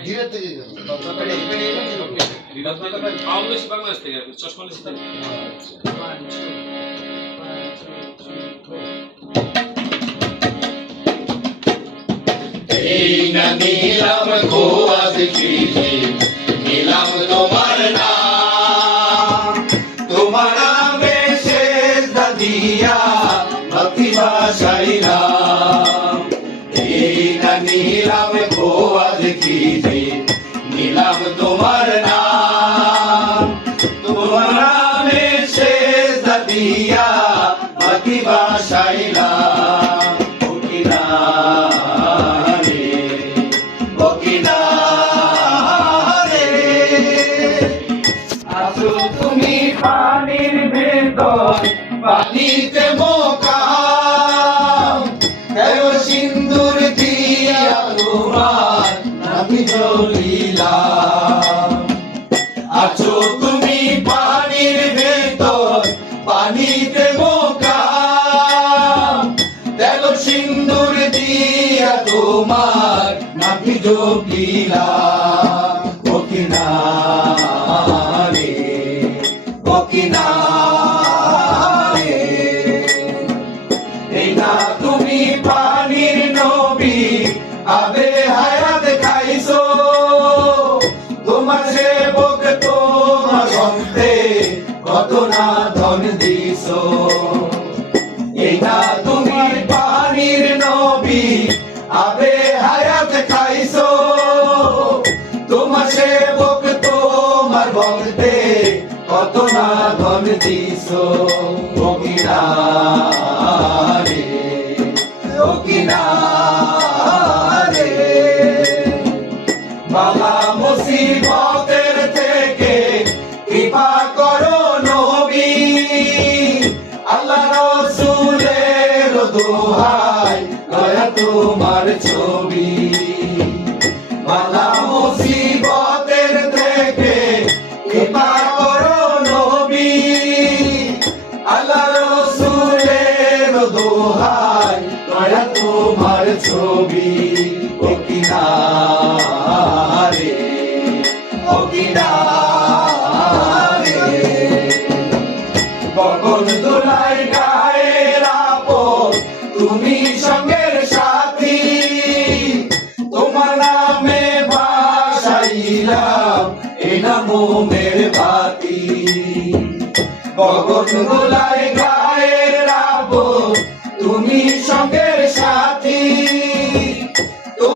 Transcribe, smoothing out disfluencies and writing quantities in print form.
ধীরে থেকে গেল বাংলাদেশ থেকে চশমা नीलम को कीजिए नीलम तुम्हार नाम तुम्हारा में शेष दिया भक्ति भाषाई नाम नीलम को कीजिए नीलम तुम्हार नाम तुम्हारा में शेष दिया भक्ति भाषाई नाम তুমি পানির ভেতর পানিতে মোকাম কেউ সিন্দুর দিয়া তোমার নামি জ্বলিলাম আছো তুমি পানির ভেতর পানিতে মোকাম কেউ সিন্দুর দিয়া তোমার নামি জ্বলিলাম তুমি পানির নবী আবে হায়াত খাইছো তোমার সেবক তোমার গন্তে কত না ধন দিছো এই না তুমি পানির নবী আবে হায়াত খাইছো তোমার সেবক তোমার গন্তে কত না ধন দিছো বালা মুসিবতের থেকে কৃপা করো নবী আল্লাহ রাসূলের দোহাই দয়া তোমার ছবি বালা মুসিবতের থেকে কৃপা করো নবী আল্লাহ রাসূলের দোহাই দয়া তোমার ছবি গগন দোলাই গায়ের আপন তুমি সঙ্গের সাথী তোমার নামে ভাসাইলাম এ নামের বাতি গগন দোলাই গায়ের আপন তুমি সঙ্গে